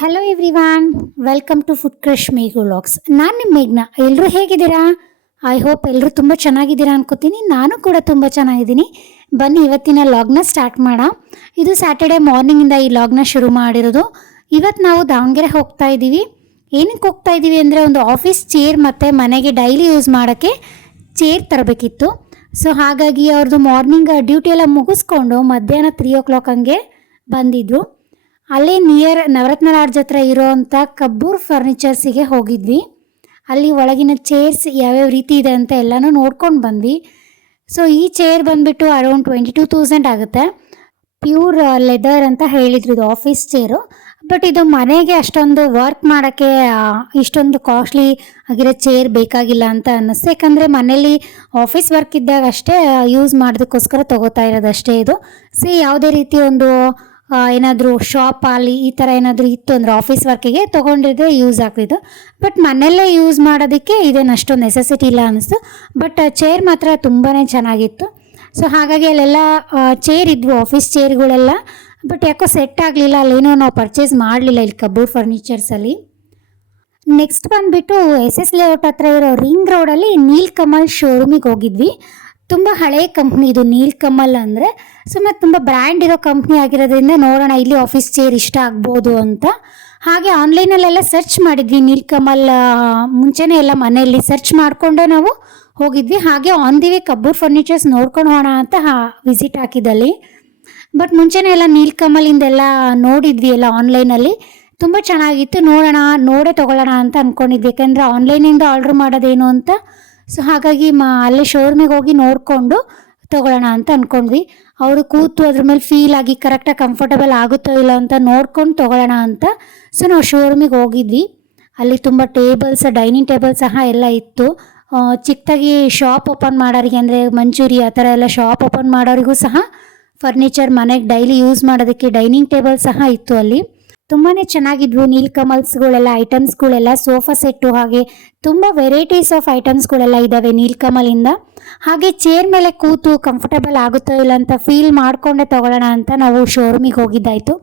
Hello everyone, welcome to food crush ಮೇಘು vlogs. ನಾನು ನಿಮ್ಮ ಮೇಘ್ನ. ಎಲ್ಲರೂ ಹೇಗಿದ್ದೀರಾ? ಐ ಹೋಪ್ ಎಲ್ಲರೂ ತುಂಬ ಚೆನ್ನಾಗಿದ್ದೀರಾ ಅನ್ಕೋತೀನಿ. ನಾನು ಕೂಡ ತುಂಬ ಚೆನ್ನಾಗಿದ್ದೀನಿ. ಬನ್ನಿ ಇವತ್ತಿನ ಲಾಗ್ನ ಸ್ಟಾರ್ಟ್ ಮಾಡೋಣ. ಇದು ಸ್ಯಾಟರ್ಡೆ ಮಾರ್ನಿಂಗಿಂದ ಈ ಲಾಗ್ನ ಶುರು ಮಾಡಿರೋದು. ಇವತ್ತು ನಾವು ದಾವಣಗೆರೆ ಹೋಗ್ತಾ ಇದ್ದೀವಿ. ಏನಕ್ಕೆ ಹೋಗ್ತಾ ಇದ್ದೀವಿ ಅಂದರೆ ಒಂದು ಆಫೀಸ್ ಚೇರ್ ಮತ್ತು ಮನೆಗೆ ಡೈಲಿ ಯೂಸ್ ಮಾಡೋಕ್ಕೆ ಚೇರ್ ತರಬೇಕಿತ್ತು. ಸೊ ಹಾಗಾಗಿ ಅವ್ರದ್ದು ಮಾರ್ನಿಂಗ್ ಡ್ಯೂಟಿ ಎಲ್ಲ ಮುಗಿಸ್ಕೊಂಡು ಮಧ್ಯಾಹ್ನ 3 ಹಂಗೆ ಬಂದಿದ್ದರು. ಅಲ್ಲೇ ನಿಯರ್ ನವರತ್ನ ಲಾಡ್ಜ್ ಹತ್ರ ಇರೋವಂಥ ಕಬ್ಬೂರ್ ಫರ್ನಿಚರ್ಸಿಗೆ ಹೋಗಿದ್ವಿ. ಅಲ್ಲಿ ಒಳಗಿನ ಚೇರ್ಸ್ ಯಾವ್ಯಾವ ರೀತಿ ಇದೆ ಅಂತ ಎಲ್ಲನೂ ನೋಡ್ಕೊಂಡು ಬಂದ್ವಿ. ಸೊ ಈ ಚೇರ್ ಬಂದುಬಿಟ್ಟು ಅರೌಂಡ್ 22,000 ಆಗುತ್ತೆ. ಪ್ಯೂರ್ ಲೆದರ್ ಅಂತ ಹೇಳಿದ್ರು ಇದು ಆಫೀಸ್ ಚೇರು. ಬಟ್ ಇದು ಮನೆಗೆ ಅಷ್ಟೊಂದು ವರ್ಕ್ ಮಾಡೋಕ್ಕೆ ಇಷ್ಟೊಂದು ಕಾಸ್ಟ್ಲಿ ಆಗಿರೋ ಚೇರ್ ಬೇಕಾಗಿಲ್ಲ ಅಂತ ಅನ್ನಿಸ್ತು. ಯಾಕಂದರೆ ಮನೇಲಿ ಆಫೀಸ್ ವರ್ಕ್ ಇದ್ದಾಗ ಅಷ್ಟೇ ಯೂಸ್ ಮಾಡೋದಕ್ಕೋಸ್ಕರ ತೊಗೋತಾ ಇರೋದಷ್ಟೇ ಇದು. ಯಾವುದೇ ರೀತಿ ಒಂದು ಏನಾದರೂ ಶಾಪಲ್ಲಿ ಈ ಥರ ಏನಾದರೂ ಇತ್ತು ಅಂದರೆ ಆಫೀಸ್ ವರ್ಕಿಗೆ ತೊಗೊಂಡಿದ್ರೆ ಯೂಸ್ ಆಗ್ತಿತ್ತು. ಬಟ್ ಮನೆಯಲ್ಲೇ ಯೂಸ್ ಮಾಡೋದಕ್ಕೆ ಇದೇನು ಅಷ್ಟೊಂದು ನೆಸೆಸಿಟಿ ಇಲ್ಲ ಅನ್ನಿಸ್ತು. ಬಟ್ ಚೇರ್ ಮಾತ್ರ ತುಂಬಾ ಚೆನ್ನಾಗಿತ್ತು. ಸೊ ಹಾಗಾಗಿ ಅಲ್ಲೆಲ್ಲ ಚೇರ್ ಇದ್ವು, ಆಫೀಸ್ ಚೇರ್ಗಳೆಲ್ಲ. ಬಟ್ ಯಾಕೋ ಸೆಟ್ ಆಗಲಿಲ್ಲ, ಅಲ್ಲೇನೋ ನಾವು ಪರ್ಚೇಸ್ ಮಾಡಲಿಲ್ಲ ಇಲ್ಲಿ ಕಬ್ಬೂರ್ ಫರ್ನಿಚರ್ಸಲ್ಲಿ. ನೆಕ್ಸ್ಟ್ ಬಂದುಬಿಟ್ಟು SS ಲೇಔಟ್ ಹತ್ರ ಇರೋ ರಿಂಗ್ ರೋಡಲ್ಲಿ ನೀಲ್ಕಮಲ್ ಶೋರೂಮಿಗೆ ಹೋಗಿದ್ವಿ. ತುಂಬ ಹಳೆಯ ಕಂಪ್ನಿ ಇದು ನೀಲ್ಕಮಲ್ ಅಂದರೆ. ಸೊ ಮತ್ತು ತುಂಬ ಬ್ರ್ಯಾಂಡ್ ಇರೋ ಕಂಪ್ನಿ ಆಗಿರೋದ್ರಿಂದ ನೋಡೋಣ ಇಲ್ಲಿ ಆಫೀಸ್ ಚೇರ್ ಇಷ್ಟ ಆಗ್ಬೋದು ಅಂತ. ಹಾಗೆ ಆನ್ಲೈನಲ್ಲೆಲ್ಲ ಸರ್ಚ್ ಮಾಡಿದ್ವಿ ನೀಲ್ಕಮಲ್. ಮುಂಚೆನೇ ಎಲ್ಲ ಮನೆಯಲ್ಲಿ ಸರ್ಚ್ ಮಾಡಿಕೊಂಡೇ ನಾವು ಹೋಗಿದ್ವಿ. ಹಾಗೆ on the way Kabbur furnitures ನೋಡ್ಕೊಂಡು ಹೋಗೋಣ ಅಂತ ವಿಸಿಟ್ ಹಾಕಿದಲ್ಲಿ. ಬಟ್ ಮುಂಚೆನೇ ಎಲ್ಲ ನೀಲ್ಕಮಲಿಂದೆಲ್ಲ ನೋಡಿದ್ವಿ ಎಲ್ಲ ಆನ್ಲೈನಲ್ಲಿ. ತುಂಬ ಚೆನ್ನಾಗಿತ್ತು. ನೋಡೇ ತೊಗೊಳ್ಳೋಣ ಅಂತ ಅಂದ್ಕೊಂಡಿದ್ವಿ. ಯಾಕೆಂದರೆ ಆನ್ಲೈನಿಂದ ಆರ್ಡ್ರ್ ಮಾಡೋದೇನು ಅಂತ. ಸೊ ಹಾಗಾಗಿ ಅಲ್ಲೇ ಶೋರೂಮಿಗೆ ಹೋಗಿ ನೋಡಿಕೊಂಡು ತೊಗೊಳ್ಳೋಣ ಅಂತ ಅಂದ್ಕೊಂಡ್ವಿ. ಅವರು ಕೂತು ಅದ್ರ ಮೇಲೆ ಫೀಲ್ ಆಗಿ ಕರೆಕ್ಟಾಗಿ ಕಂಫರ್ಟಬಲ್ ಆಗುತ್ತೋ ಇಲ್ಲ ಅಂತ ನೋಡ್ಕೊಂಡು ತೊಗೊಳ್ಳೋಣ ಅಂತ. ಸೊ ನಾವು ಶೋರೂಮಿಗೆ ಹೋಗಿದ್ವಿ. ಅಲ್ಲಿ ತುಂಬ ಟೇಬಲ್ಸ್, ಡೈನಿಂಗ್ ಟೇಬಲ್ ಸಹ ಎಲ್ಲ ಇತ್ತು. ಚಿಕ್ಕದಾಗಿ ಶಾಪ್ ಓಪನ್ ಮಾಡೋರಿಗೆ ಅಂದರೆ ಮಂಚೂರಿ ಆ ಥರ ಎಲ್ಲ ಶಾಪ್ ಓಪನ್ ಮಾಡೋರಿಗೂ ಸಹ ಫರ್ನಿಚರ್ ಮನೆಗೆ ಡೈಲಿ ಯೂಸ್ ಮಾಡೋದಕ್ಕೆ ಡೈನಿಂಗ್ ಟೇಬಲ್ ಸಹ ಇತ್ತು ಅಲ್ಲಿ. ತುಂಬಾ ಚೆನ್ನಾಗಿದ್ವು ನೀಲ್ಕಮಲ್ಸ್ಗಳೆಲ್ಲ, ಐಟಮ್ಸ್ಗಳೆಲ್ಲ, ಸೋಫಾ ಸೆಟ್ಟು, ಹಾಗೆ ತುಂಬ ವೆರೈಟೀಸ್ ಆಫ್ ಐಟಮ್ಸ್ಗಳೆಲ್ಲ ಇದ್ದಾವೆ ನೀಲ್ಕಮಲಿಂದ. ಹಾಗೆ ಚೇರ್ ಮೇಲೆ ಕೂತು ಕಂಫರ್ಟಬಲ್ ಆಗುತ್ತೋ ಇಲ್ಲ ಅಂತ ಫೀಲ್ ಮಾಡಿಕೊಂಡೆ ತೊಗೊಳ್ಳೋಣ ಅಂತ ನಾವು ಶೋರೂಮಿಗೆ ಹೋಗಿದ್ದಾಯಿತು.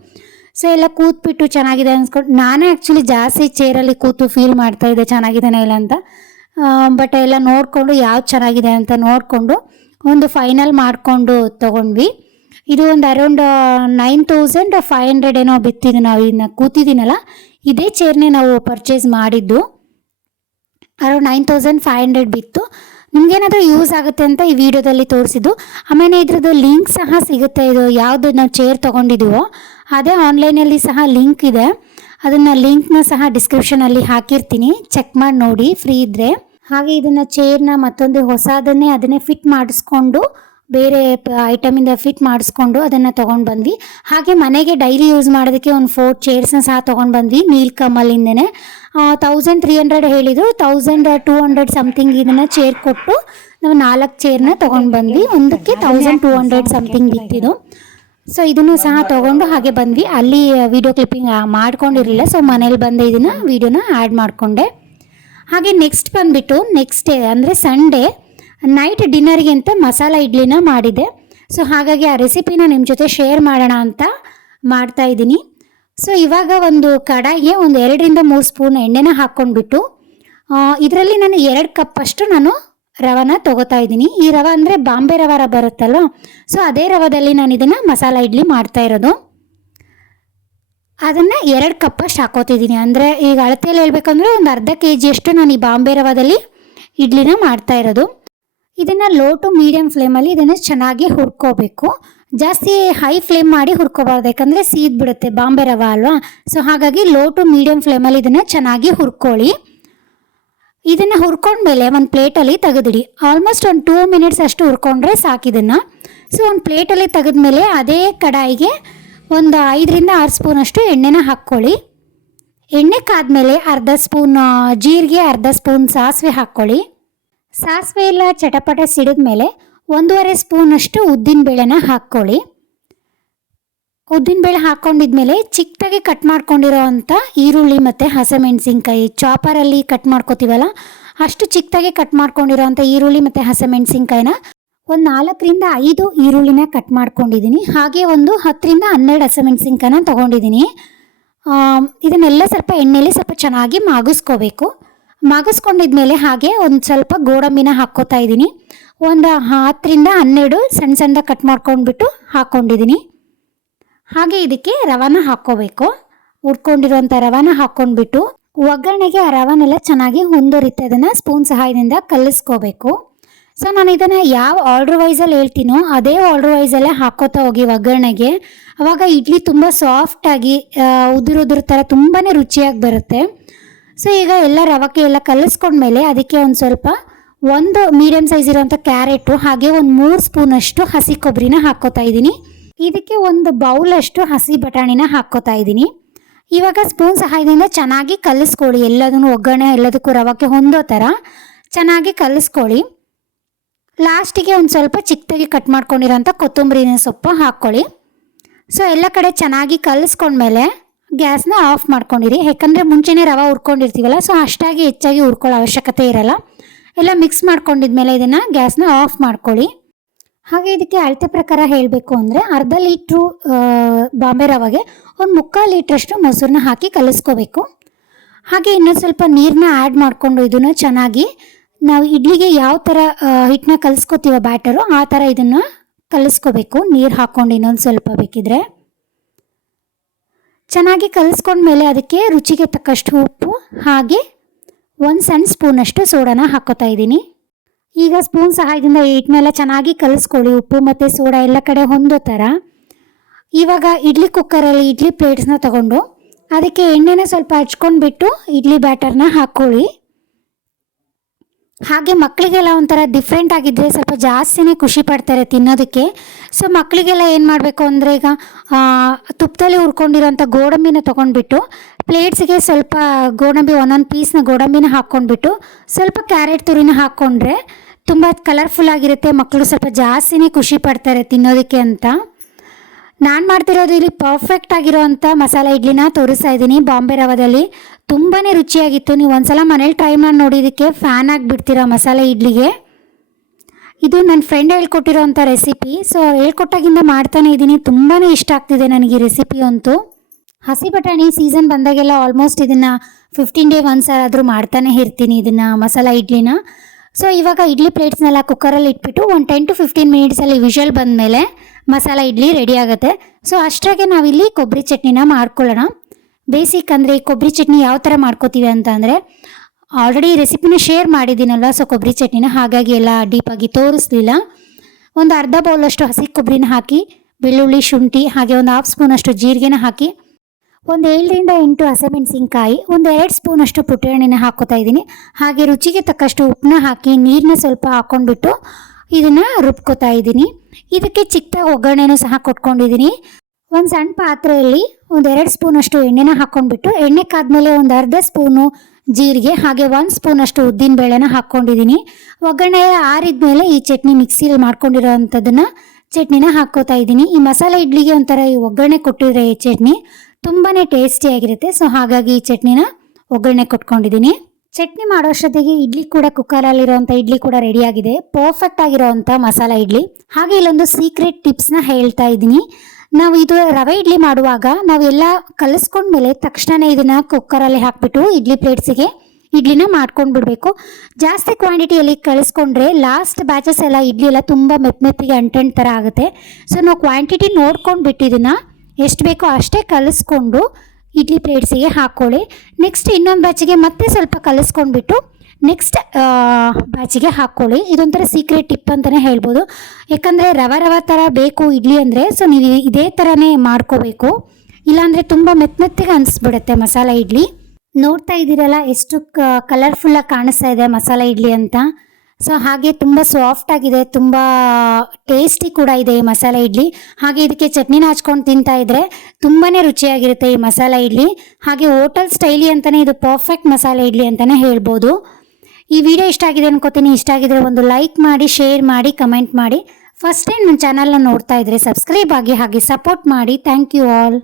ಸೊ ಎಲ್ಲ ಕೂತ್ಬಿಟ್ಟು ಚೆನ್ನಾಗಿದೆ ಅನ್ಸ್ಕೊಂಡು, ನಾನೇ ಆ್ಯಕ್ಚುಲಿ ಜಾಸ್ತಿ ಚೇರಲ್ಲಿ ಕೂತು ಫೀಲ್ ಮಾಡ್ತಾಯಿದ್ದೆ ಚೆನ್ನಾಗಿದೆನಾ ಇಲ್ಲ ಅಂತ. ಬಟ್ ಎಲ್ಲ ನೋಡಿಕೊಂಡು ಯಾವ್ದು ಚೆನ್ನಾಗಿದೆ ಅಂತ ನೋಡಿಕೊಂಡು ಒಂದು ಫೈನಲ್ ಮಾಡಿಕೊಂಡು ತೊಗೊಂಡ್ವಿ. ಇದು ಒಂದು ಅರೌಂಡ್ 9,500 ಏನೋ ಬಿತ್ತಿದ್ದು. ನಾವು ಇದನ್ನ ಕೂತಿದ್ದೀನಲ್ಲ, ಇದೇ ಚೇರ್ನೇ ನಾವು ಪರ್ಚೇಸ್ ಮಾಡಿದ್ದು. ಅರೌಂಡ್ 9,500 ಬಿತ್ತು. ನಿಮಗೇನಾದರೂ ಯೂಸ್ ಆಗುತ್ತೆ ಅಂತ ಈ ವಿಡಿಯೋದಲ್ಲಿ ತೋರಿಸಿದ್ದು. ಆಮೇಲೆ ಇದ್ರದ್ದು ಲಿಂಕ್ ಸಹ ಸಿಗುತ್ತೆ. ಇದು ಯಾವುದು ನಾವು ಚೇರ್ ತೊಗೊಂಡಿದ್ದೀವೋ ಅದೇ ಆನ್ಲೈನಲ್ಲಿ ಸಹ ಲಿಂಕ್ ಇದೆ. ಅದನ್ನು ಲಿಂಕ್ನ ಸಹ ಡಿಸ್ಕ್ರಿಪ್ಷನಲ್ಲಿ ಹಾಕಿರ್ತೀನಿ, ಚೆಕ್ ಮಾಡಿ ನೋಡಿ ಫ್ರೀ ಇದ್ದರೆ. ಹಾಗೆ ಇದನ್ನು ಚೇರ್ನ ಮತ್ತೊಂದು ಅದನ್ನೇ ಫಿಟ್ ಮಾಡಿಸ್ಕೊಂಡು ಬೇರೆ ಐಟಮಿಂದ ಫಿಟ್ ಮಾಡಿಸ್ಕೊಂಡು ಅದನ್ನು ತೊಗೊಂಡು ಬಂದ್ವಿ. ಹಾಗೆ ಮನೆಗೆ ಡೈಲಿ ಯೂಸ್ ಮಾಡೋದಕ್ಕೆ ಒಂದು 4 ಚೇರ್ಸ್ನ ಸಹ ತೊಗೊಂಡು ಬಂದ್ವಿ ನೀಲ್ಕಮಲಿಂದನೇ. 1,300 ಹೇಳಿದರು. 1,200 ಸಮಥಿಂಗ್ ಇದನ್ನು ಚೇರ್ ಕೊಟ್ಟು ನಾವು 4 ಚೇರ್ನ ತೊಗೊಂಡು ಬಂದ್ವಿ. ಒಂದಕ್ಕೆ 1,200 ಸಮಥಿಂಗ್ ಬಿತ್ತಿದ್ದು. ಸೊ ಇದನ್ನು ಸಹ ತೊಗೊಂಡು ಹಾಗೆ ಬಂದ್ವಿ. ಅಲ್ಲಿ ವಿಡಿಯೋ ಕ್ಲಿಪ್ಪಿಂಗ್ ಮಾಡ್ಕೊಂಡಿರಲಿಲ್ಲ. ಸೊ ಮನೇಲಿ ಬಂದು ಇದನ್ನು ವಿಡಿಯೋನ ಆ್ಯಡ್ ಮಾಡಿಕೊಂಡೆ. ಹಾಗೆ ನೆಕ್ಸ್ಟ್ ಬಂದುಬಿಟ್ಟು ನೆಕ್ಸ್ಟ್ ಡೇ ಅಂದರೆ ಸಂಡೇ ನೈಟ್ ಡಿನ್ನರ್ಗೆ ಅಂತ ಮಸಾಲ ಇಡ್ಲಿನ ಮಾಡಿದೆ. ಸೊ ಹಾಗಾಗಿ ಆ ರೆಸಿಪಿನ ನಿಮ್ಮ ಜೊತೆ ಶೇರ್ ಮಾಡೋಣ ಅಂತ ಮಾಡ್ತಾಯಿದ್ದೀನಿ. ಸೊ ಇವಾಗ ಒಂದು ಕಡಾಯಿಗೆ ಒಂದು 2-3 ಸ್ಪೂನ್ ಎಣ್ಣೆನ ಹಾಕ್ಕೊಂಡ್ಬಿಟ್ಟು ಇದರಲ್ಲಿ ನಾನು 2 ಕಪ್ಪಷ್ಟು ನಾನು ರವಾನ ತೊಗೋತಾ ಇದ್ದೀನಿ. ಈ ರವೆ ಅಂದರೆ ಬಾಂಬೆ ರವೆ ಬರುತ್ತಲ್ವ, ಸೊ ಅದೇ ರವದಲ್ಲಿ ನಾನು ಇದನ್ನು ಮಸಾಲ ಇಡ್ಲಿ ಮಾಡ್ತಾ ಇರೋದು. ಅದನ್ನು 2 ಕಪ್ಪಷ್ಟು ಹಾಕೋತಿದ್ದೀನಿ. ಅಂದರೆ ಈಗ ಅಳತೆಯಲ್ಲಿ ಹೇಳ್ಬೇಕಂದ್ರೆ ಒಂದು ಅರ್ಧ kg ನಾನು ಈ ಬಾಂಬೆ ರವದಲ್ಲಿ ಇಡ್ಲಿನ ಮಾಡ್ತಾ ಇರೋದು. ಇದನ್ನು ಲೋ ಟು ಮೀಡಿಯಮ್ ಫ್ಲೇಮಲ್ಲಿ ಇದನ್ನು ಚೆನ್ನಾಗಿ ಹುರ್ಕೋಬೇಕು. ಜಾಸ್ತಿ ಹೈ ಫ್ಲೇಮ್ ಮಾಡಿ ಹುರ್ಕೋಬಾರ್ದು, ಯಾಕಂದರೆ ಸೀದ್ಬಿಡುತ್ತೆ ಬಾಂಬೆ ರವೆ ಅಲ್ವಾ. ಸೊ ಹಾಗಾಗಿ ಲೋ ಟು ಮೀಡಿಯಮ್ ಫ್ಲೇಮಲ್ಲಿ ಇದನ್ನು ಚೆನ್ನಾಗಿ ಹುರ್ಕೊಳ್ಳಿ. ಇದನ್ನು ಹುರ್ಕೊಂಡ್ಮೇಲೆ ಒಂದು ಪ್ಲೇಟಲ್ಲಿ ತೆಗೆದಿಡಿ. ಆಲ್ಮೋಸ್ಟ್ ಒಂದು 2 ಮಿನಿಟ್ಸ್ ಅಷ್ಟು ಹುರ್ಕೊಂಡ್ರೆ ಸಾಕಿದನ್ನು. ಸೊ ಒಂದು ಪ್ಲೇಟಲ್ಲಿ ತೆಗೆದ್ಮೇಲೆ ಅದೇ ಕಡಾಯಿಗೆ ಒಂದು 5-6 ಸ್ಪೂನಷ್ಟು ಎಣ್ಣೆನ ಹಾಕ್ಕೊಳ್ಳಿ. ಎಣ್ಣೆ ಕಾದ್ಮೇಲೆ ಅರ್ಧ ಸ್ಪೂನ್ ಜೀರಿಗೆ, ಅರ್ಧ ಸ್ಪೂನ್ ಸಾಸಿವೆ ಹಾಕ್ಕೊಳ್ಳಿ. ಸಾಸಿವೆ ಎಲ್ಲ ಚಟಪಟ ಸಿಡಿದ ಮೇಲೆ 1.5 ಸ್ಪೂನಷ್ಟು ಉದ್ದಿನಬೇಳೆನ ಹಾಕ್ಕೊಳ್ಳಿ. ಉದ್ದಿನಬೇಳೆ ಹಾಕ್ಕೊಂಡಿದ್ಮೇಲೆ ಚಿಕ್ಕದಾಗಿ ಕಟ್ ಮಾಡ್ಕೊಂಡಿರೋ ಅಂಥ ಈರುಳ್ಳಿ ಮತ್ತು ಹಸಿಮೆಣಸಿನ್ಕಾಯಿ, ಚಾಪರಲ್ಲಿ ಕಟ್ ಮಾಡ್ಕೋತೀವಲ್ಲ ಅಷ್ಟು ಚಿಕ್ಕದಾಗಿ ಕಟ್ ಮಾಡ್ಕೊಂಡಿರೋ ಅಂಥ ಈರುಳ್ಳಿ ಮತ್ತು ಹಸಿಮೆಣಸಿನ್ಕಾಯಿನ ಒಂದು 4-5 ಈರುಳ್ಳಿನ ಕಟ್ ಮಾಡ್ಕೊಂಡಿದ್ದೀನಿ. ಹಾಗೆ ಒಂದು 10-12 ಹಸಿಮೆಣಸಿನ್ಕಾಯಿನ ತೊಗೊಂಡಿದ್ದೀನಿ. ಇದನ್ನೆಲ್ಲ ಸ್ವಲ್ಪ ಎಣ್ಣೆಲಿ ಸ್ವಲ್ಪ ಚೆನ್ನಾಗಿ ಮಾಗಿಸ್ಕೋಬೇಕು. ಮಾಗಿಸ್ಕೊಂಡಿದ್ಮೇಲೆ ಹಾಗೆ ಒಂದು ಸ್ವಲ್ಪ ಗೋಡಂಬಿನ ಹಾಕ್ಕೋತಾ ಇದ್ದೀನಿ. ಒಂದು 10-12 ಸಣ್ಣ ಸಣ್ಣದಾಗಿ ಕಟ್ ಮಾಡ್ಕೊಂಡ್ಬಿಟ್ಟು ಹಾಕ್ಕೊಂಡಿದ್ದೀನಿ. ಹಾಗೆ ಇದಕ್ಕೆ ರವಾನ ಹಾಕ್ಕೋಬೇಕು. ಹುರ್ಕೊಂಡಿರೋಂಥ ರವಾನ ಹಾಕ್ಕೊಂಡ್ಬಿಟ್ಟು ಒಗ್ಗರಣೆಗೆ ಆ ರವಾನೆಲ್ಲ ಚೆನ್ನಾಗಿ ಹೊಂದೋರಿತ್ತೆ ಅದನ್ನು ಸ್ಪೂನ್ ಸಹಾಯದಿಂದ ಕಲಿಸ್ಕೋಬೇಕು. ಸೊ ನಾನು ಇದನ್ನು ಯಾವ ಆರ್ಡ್ರ್ ವೈಸಲ್ಲಿ ಹೇಳ್ತೀನೋ ಅದೇ ಆರ್ಡ್ರ್ ವೈಸಲ್ಲೇ ಹಾಕ್ಕೋತಾ ಹೋಗಿ ಒಗ್ಗರಣೆಗೆ. ಆವಾಗ ಇಡ್ಲಿ ತುಂಬ ಸಾಫ್ಟಾಗಿ ಉದುರು ಥರ ತುಂಬಾ ರುಚಿಯಾಗಿ ಬರುತ್ತೆ. ಸೊ ಈಗ ಎಲ್ಲ ರವಕ್ಕೆ ಎಲ್ಲ ಕಲಿಸ್ಕೊಂಡ್ಮೇಲೆ ಅದಕ್ಕೆ ಒಂದು ಮೀಡಿಯಮ್ ಸೈಜ್ ಇರೋಂಥ ಕ್ಯಾರೆಟು ಹಾಗೆ ಒಂದು 3 ಸ್ಪೂನಷ್ಟು ಹಸಿ ಕೊಬ್ಬರಿನ ಹಾಕ್ಕೋತಾ ಇದ್ದೀನಿ. ಇದಕ್ಕೆ ಒಂದು ಬೌಲಷ್ಟು ಹಸಿ ಬಟಾಣಿನ ಹಾಕ್ಕೋತಾ ಇದ್ದೀನಿ. ಇವಾಗ ಸ್ಪೂನ್ ಸಹಾಯದಿಂದ ಚೆನ್ನಾಗಿ ಕಲಿಸ್ಕೊಳ್ಳಿ. ಎಲ್ಲದನ್ನು ಒಗ್ಗರಣೆ ಎಲ್ಲದಕ್ಕೂ ರವಕ್ಕೆ ಹೊಂದೋ ಥರ ಚೆನ್ನಾಗಿ ಕಲಿಸ್ಕೊಳ್ಳಿ. ಲಾಸ್ಟಿಗೆ ಒಂದು ಸ್ವಲ್ಪ ಚಿಕ್ಕದಾಗಿ ಕಟ್ ಮಾಡ್ಕೊಂಡಿರೋಂಥ ಕೊತ್ತಂಬರಿನ ಸೊಪ್ಪು ಹಾಕ್ಕೊಳ್ಳಿ. ಸೊ ಎಲ್ಲ ಕಡೆ ಚೆನ್ನಾಗಿ ಕಲಿಸ್ಕೊಂಡ್ಮೇಲೆ ಗ್ಯಾಸ್ನ ಆಫ್ ಮಾಡ್ಕೊಂಡಿರಿ. ಯಾಕಂದರೆ ಮುಂಚೆನೇ ರವೆ ಹುರ್ಕೊಂಡಿರ್ತೀವಲ್ಲ, ಸೊ ಅಷ್ಟಾಗಿ ಹೆಚ್ಚಾಗಿ ಹುರ್ಕೊಳ್ಳೋ ಅವಶ್ಯಕತೆ ಇರಲ್ಲ. ಎಲ್ಲ ಮಿಕ್ಸ್ ಮಾಡ್ಕೊಂಡಿದ್ಮೇಲೆ ಇದನ್ನು ಗ್ಯಾಸ್ನ ಆಫ್ ಮಾಡ್ಕೊಳ್ಳಿ. ಹಾಗೆ ಇದಕ್ಕೆ ಅಳತೆ ಪ್ರಕಾರ ಹೇಳಬೇಕು ಅಂದರೆ ಅರ್ಧ ಲೀಟ್ರು ಬಾಂಬೆ ರವೆಗೆ ಒಂದು 3/4 ಲೀಟ್ರಷ್ಟು ಮೊಸರನ್ನ ಹಾಕಿ ಕಲಿಸ್ಕೋಬೇಕು. ಹಾಗೆ ಇನ್ನೊಂದು ಸ್ವಲ್ಪ ನೀರನ್ನ ಆ್ಯಡ್ ಮಾಡಿಕೊಂಡು ಇದನ್ನು ಚೆನ್ನಾಗಿ ನಾವು ಇಡ್ಲಿಗೆ ಯಾವ ಥರ ಹಿಟ್ಟನ್ನ ಕಲಿಸ್ಕೋತೀವೋ ಬ್ಯಾಟರು ಆ ಥರ ಇದನ್ನು ಕಲಿಸ್ಕೋಬೇಕು. ನೀರು ಹಾಕ್ಕೊಂಡು ಇನ್ನೊಂದು ಸ್ವಲ್ಪ ಬೇಕಿದ್ರೆ ಚೆನ್ನಾಗಿ ಕಲಿಸ್ಕೊಂಡ್ಮೇಲೆ ಅದಕ್ಕೆ ರುಚಿಗೆ ತಕ್ಕಷ್ಟು ಉಪ್ಪು ಹಾಗೆ ಒಂದು ಸಣ್ಣ ಸ್ಪೂನಷ್ಟು ಸೋಡಾನ ಹಾಕ್ಕೋತಾ ಇದ್ದೀನಿ. ಈಗ ಸ್ಪೂನ್ ಸಹಾಯದಿಂದ ಹಿಟ್ಟನ್ನೆಲ್ಲ ಚೆನ್ನಾಗಿ ಕಲಿಸ್ಕೊಳ್ಳಿ. ಉಪ್ಪು ಮತ್ತು ಸೋಡಾ ಎಲ್ಲ ಕಡೆ ಹೊಂದೋ ಥರ. ಇವಾಗ ಇಡ್ಲಿ ಕುಕ್ಕರಲ್ಲಿ ಇಡ್ಲಿ ಪ್ಲೇಟ್ಸ್ನ ತಗೊಂಡು ಅದಕ್ಕೆ ಎಣ್ಣೆನ ಸ್ವಲ್ಪ ಹಚ್ಕೊಂಡ್ಬಿಟ್ಟು ಇಡ್ಲಿ ಬ್ಯಾಟರ್ನ ಹಾಕ್ಕೊಳ್ಳಿ. ಹಾಗೆ ಮಕ್ಕಳಿಗೆಲ್ಲ ಒಂಥರ ಡಿಫ್ರೆಂಟ್ ಆಗಿದ್ದರೆ ಸ್ವಲ್ಪ ಜಾಸ್ತಿನೇ ಖುಷಿ ಪಡ್ತಾರೆ ತಿನ್ನೋದಕ್ಕೆ. ಸೊ ಮಕ್ಕಳಿಗೆಲ್ಲ ಏನು ಮಾಡಬೇಕು ಅಂದರೆ ಈಗ ತುಪ್ಪದಲ್ಲಿ ಹುರ್ಕೊಂಡಿರೋಂಥ ಗೋಡಂಬಿನ ತೊಗೊಂಡ್ಬಿಟ್ಟು ಪ್ಲೇಟ್ಸಿಗೆ ಸ್ವಲ್ಪ ಗೋಡಂಬಿ ಒಂದೊಂದು ಪೀಸ್ನ ಗೋಡಂಬಿನ ಹಾಕ್ಕೊಂಡ್ಬಿಟ್ಟು ಸ್ವಲ್ಪ ಕ್ಯಾರೆಟ್ ತುರಿನ ಹಾಕ್ಕೊಂಡ್ರೆ ತುಂಬ ಕಲರ್ಫುಲ್ ಆಗಿರುತ್ತೆ. ಮಕ್ಕಳು ಸ್ವಲ್ಪ ಜಾಸ್ತಿನೇ ಖುಷಿ ಪಡ್ತಾರೆ ತಿನ್ನೋದಕ್ಕೆ ಅಂತ. ನಾನು ಮಾಡ್ತಿರೋದು ಇಲ್ಲಿ ಪರ್ಫೆಕ್ಟ್ ಆಗಿರೋವಂಥ ಮಸಾಲೆ ಇಡ್ಲಿನ ತೋರಿಸ್ತಾ ಇದ್ದೀನಿ ಬಾಂಬೆ ರವದಲ್ಲಿ. ತುಂಬಾ ರುಚಿಯಾಗಿತ್ತು. ನೀವು ಒಂದ್ಸಲ ಮನೇಲಿ ಟ್ರೈ ಮಾಡಿ ನೋಡಿ, ಇದಕ್ಕೆ ಫ್ಯಾನ್ ಆಗಿಬಿಡ್ತೀರ ಮಸಾಲೆ ಇಡ್ಲಿಗೆ. ಇದು ನನ್ನ ಫ್ರೆಂಡ್ ಹೇಳ್ಕೊಟ್ಟಿರೋಂಥ ರೆಸಿಪಿ. ಸೊ ಹೇಳ್ಕೊಟ್ಟಾಗಿಂದ ಮಾಡ್ತಾನೆ ಇದ್ದೀನಿ. ತುಂಬಾ ಇಷ್ಟ ಆಗ್ತಿದೆ ನನಗೆ ಈ ರೆಸಿಪಿ ಅಂತೂ. ಹಸಿ ಬಟಾಣಿ ಸೀಸನ್ ಬಂದಾಗೆಲ್ಲ ಆಲ್ಮೋಸ್ಟ್ ಇದನ್ನು 15 ಡೇ ಒನ್ಸ್ ಆದರೂ ಮಾಡ್ತಾನೆ ಇರ್ತೀನಿ ಇದನ್ನು ಮಸಾಲ ಇಡ್ಲಿನ. ಸೊ ಇವಾಗ ಇಡ್ಲಿ ಪ್ಲೇಟ್ಸ್ನೆಲ್ಲ ಕುಕ್ಕರಲ್ಲಿ ಇಟ್ಬಿಟ್ಟು ಒಂದು 10 to 15 ಮಿನಿಟ್ಸಲ್ಲಿ ವಿಷಲ್ ಬಂದಮೇಲೆ ಮಸಾಲ ಇಡ್ಲಿ ರೆಡಿ ಆಗುತ್ತೆ. ಸೊ ಅಷ್ಟಾಗೆ ನಾವಿಲ್ಲಿ ಕೊಬ್ಬರಿ ಚಟ್ನಿನ ಮಾಡ್ಕೊಳ್ಳೋಣ. ಬೇಸಿಕ್ ಅಂದರೆ ಈ ಕೊಬ್ಬರಿ ಚಟ್ನಿ ಯಾವ ಥರ ಮಾಡ್ಕೋತೀವಿ ಅಂತ ಅಂದರೆ ಆಲ್ರೆಡಿ ರೆಸಿಪಿನ ಶೇರ್ ಮಾಡಿದ್ದೀನಲ್ವ. ಸೊ ಕೊಬ್ಬರಿ ಚಟ್ನಿನ ಹಾಗಾಗಿ ಎಲ್ಲ ಡೀಪಾಗಿ ತೋರಿಸ್ಲಿಲ್ಲ. ಒಂದು ಅರ್ಧ ಬೌಲಷ್ಟು ಹಸಿ ಕೊಬ್ಬರಿನ ಹಾಕಿ ಬೆಳ್ಳುಳ್ಳಿ ಶುಂಠಿ ಹಾಗೆ ಒಂದು 1/2 ಸ್ಪೂನಷ್ಟು ಜೀರಿಗೆನ ಹಾಕಿ ಒಂದು 7-8 ಹಸಿಮೆಣಸಿನ್ಕಾಯಿ, ಒಂದು 2 ಸ್ಪೂನಷ್ಟು ಪುಟಾಣಿನ ಹಾಕ್ಕೋತಾ ಇದ್ದೀನಿ. ಹಾಗೆ ರುಚಿಗೆ ತಕ್ಕಷ್ಟು ಉಪ್ಪನ್ನ ಹಾಕಿ ನೀರನ್ನ ಸ್ವಲ್ಪ ಹಾಕ್ಕೊಂಡ್ಬಿಟ್ಟು ಇದನ್ನು ರುಬ್ಕೋತಾ ಇದ್ದೀನಿ. ಇದಕ್ಕೆ ಚಿಕ್ಕದಾಗಿ ಒಗ್ಗರಣೆನೂ ಸಹ ಕೊಟ್ಕೊಂಡಿದ್ದೀನಿ. ಒಂದು ಸಣ್ಣ ಪಾತ್ರೆಯಲ್ಲಿ ಒಂದು 2 ಸ್ಪೂನಷ್ಟು ಎಣ್ಣೆನ ಹಾಕ್ಕೊಂಡ್ಬಿಟ್ಟು ಎಣ್ಣೆ ಕಾದ್ಮೇಲೆ ಒಂದು ಅರ್ಧ ಸ್ಪೂನು ಜೀರಿಗೆ ಹಾಗೆ 1 ಸ್ಪೂನಷ್ಟು ಉದ್ದಿನ ಬೇಳೆನ ಹಾಕ್ಕೊಂಡಿದ್ದೀನಿ. ಒಗ್ಗರಣೆ ಆರಿದ್ಮೇಲೆ ಈ ಚಟ್ನಿ ಮಿಕ್ಸಿಲಿ ಮಾಡ್ಕೊಂಡಿರೋ ಅಂಥದ್ದನ್ನು ಚಟ್ನಿನ ಹಾಕ್ಕೋತಾ ಇದ್ದೀನಿ. ಈ ಮಸಾಲೆ ಇಡ್ಲಿಗೆ ಒಂಥರ ಈ ಒಗ್ಗರಣೆ ಕೊಟ್ಟಿದ್ರೆ ಈ ಚಟ್ನಿ ತುಂಬಾ ಟೇಸ್ಟಿಯಾಗಿರುತ್ತೆ. ಸೊ ಹಾಗಾಗಿ ಈ ಚಟ್ನಿನ ಒಗ್ಗರಣೆ ಕೊಟ್ಕೊಂಡಿದ್ದೀನಿ. ಚಟ್ನಿ ಮಾಡೋಷ್ಟೊತ್ತಿಗೆ ಇಡ್ಲಿ ಕೂಡ ಕುಕ್ಕರಲ್ಲಿರೋವಂಥ ಇಡ್ಲಿ ಕೂಡ ರೆಡಿಯಾಗಿದೆ. ಪರ್ಫೆಕ್ಟ್ ಆಗಿರೋವಂಥ ಮಸಾಲ ಇಡ್ಲಿ. ಹಾಗೆ ಇಲ್ಲೊಂದು ಸೀಕ್ರೆಟ್ ಟಿಪ್ಸ್ನ ಹೇಳ್ತಾ ಇದ್ದೀನಿ. ನಾವು ಇದು ರವೆ ಇಡ್ಲಿ ಮಾಡುವಾಗ ನಾವೆಲ್ಲ ಕಲಿಸ್ಕೊಂಡ್ಮೇಲೆ ತಕ್ಷಣವೇ ಇದನ್ನು ಕುಕ್ಕರಲ್ಲಿ ಹಾಕ್ಬಿಟ್ಟು ಇಡ್ಲಿ ಪ್ಲೇಟ್ಸಿಗೆ ಇಡ್ಲಿನ ಮಾಡ್ಕೊಂಡು ಬಿಡಬೇಕು. ಜಾಸ್ತಿ ಕ್ವಾಂಟಿಟಿಯಲ್ಲಿ ಕಲಿಸ್ಕೊಂಡ್ರೆ ಲಾಸ್ಟ್ ಬ್ಯಾಚಸ್ ಎಲ್ಲ ಇಡ್ಲಿ ಎಲ್ಲ ತುಂಬ ಮೆತ್ತಿಗೆ ಅಂಟೆಂಟ್ ಥರ ಆಗುತ್ತೆ. ಸೊ ನಾವು ಕ್ವಾಂಟಿಟಿ ನೋಡ್ಕೊಂಡ್ಬಿಟ್ಟು ಇದನ್ನು ಎಷ್ಟು ಬೇಕೋ ಅಷ್ಟೇ ಕಲಿಸ್ಕೊಂಡು ಇಡ್ಲಿ ಪ್ಲೇಟ್ಸಿಗೆ ಹಾಕ್ಕೊಳ್ಳಿ. ನೆಕ್ಸ್ಟ್ ಇನ್ನೊಂದು ಬ್ಯಾಚಿಗೆ ಮತ್ತೆ ಸ್ವಲ್ಪ ಕಲಿಸ್ಕೊಂಡ್ಬಿಟ್ಟು ನೆಕ್ಸ್ಟ್ ಬ್ಯಾಚಿಗೆ ಹಾಕ್ಕೊಳ್ಳಿ. ಇದೊಂಥರ ಸೀಕ್ರೆಟ್ ಟಿಪ್ ಅಂತಲೇ ಹೇಳ್ಬೋದು. ಯಾಕಂದರೆ ರವೆ ಥರ ಬೇಕು ಇಡ್ಲಿ ಅಂದರೆ ಸೊ ನೀವು ಇದೇ ಥರನೇ ಮಾಡ್ಕೋಬೇಕು. ಇಲ್ಲಾಂದರೆ ತುಂಬ ಮೆತ್ತಿಗೆ ಅನಿಸ್ಬಿಡುತ್ತೆ ಮಸಾಲ ಇಡ್ಲಿ. ನೋಡ್ತಾ ಇದ್ದೀರಲ್ಲ ಎಷ್ಟು ಕಲರ್ಫುಲ್ಲಾಗಿ ಕಾಣಿಸ್ತಾ ಇದೆ ಮಸಾಲ ಇಡ್ಲಿ ಅಂತ. ಸೊ ಹಾಗೆ ತುಂಬ ಸಾಫ್ಟಾಗಿದೆ, ತುಂಬ ಟೇಸ್ಟಿ ಕೂಡ ಇದೆ ಈ ಮಸಾಲೆ ಇಡ್ಲಿ. ಹಾಗೆ ಇದಕ್ಕೆ ಚಟ್ನಿನ ಹಚ್ಕೊಂಡು ತಿಂತಾ ಇದ್ದರೆ ತುಂಬಾ ರುಚಿಯಾಗಿರುತ್ತೆ ಈ ಮಸಾಲೆ ಇಡ್ಲಿ. ಹಾಗೆ ಹೋಟೆಲ್ ಸ್ಟೈಲಿ ಅಂತಲೇ ಇದು ಪರ್ಫೆಕ್ಟ್ ಮಸಾಲೆ ಇಡ್ಲಿ ಅಂತಲೇ ಹೇಳ್ಬೋದು. ಈ ವಿಡಿಯೋ ಇಷ್ಟ ಆಗಿದೆ ಅನ್ಕೋತೀನಿ. ಇಷ್ಟ ಆಗಿದ್ರೆ ಒಂದು ಲೈಕ್ ಮಾಡಿ, ಶೇರ್ ಮಾಡಿ, ಕಮೆಂಟ್ ಮಾಡಿ. ಫಸ್ಟ್ ಟೈಮ್ ನನ್ನ ಚಾನಲ್ನ ನೋಡ್ತಾ ಇದ್ದರೆ ಸಬ್ಸ್ಕ್ರೈಬ್ ಆಗಿ ಹಾಗೆ ಸಪೋರ್ಟ್ ಮಾಡಿ. Thank you all.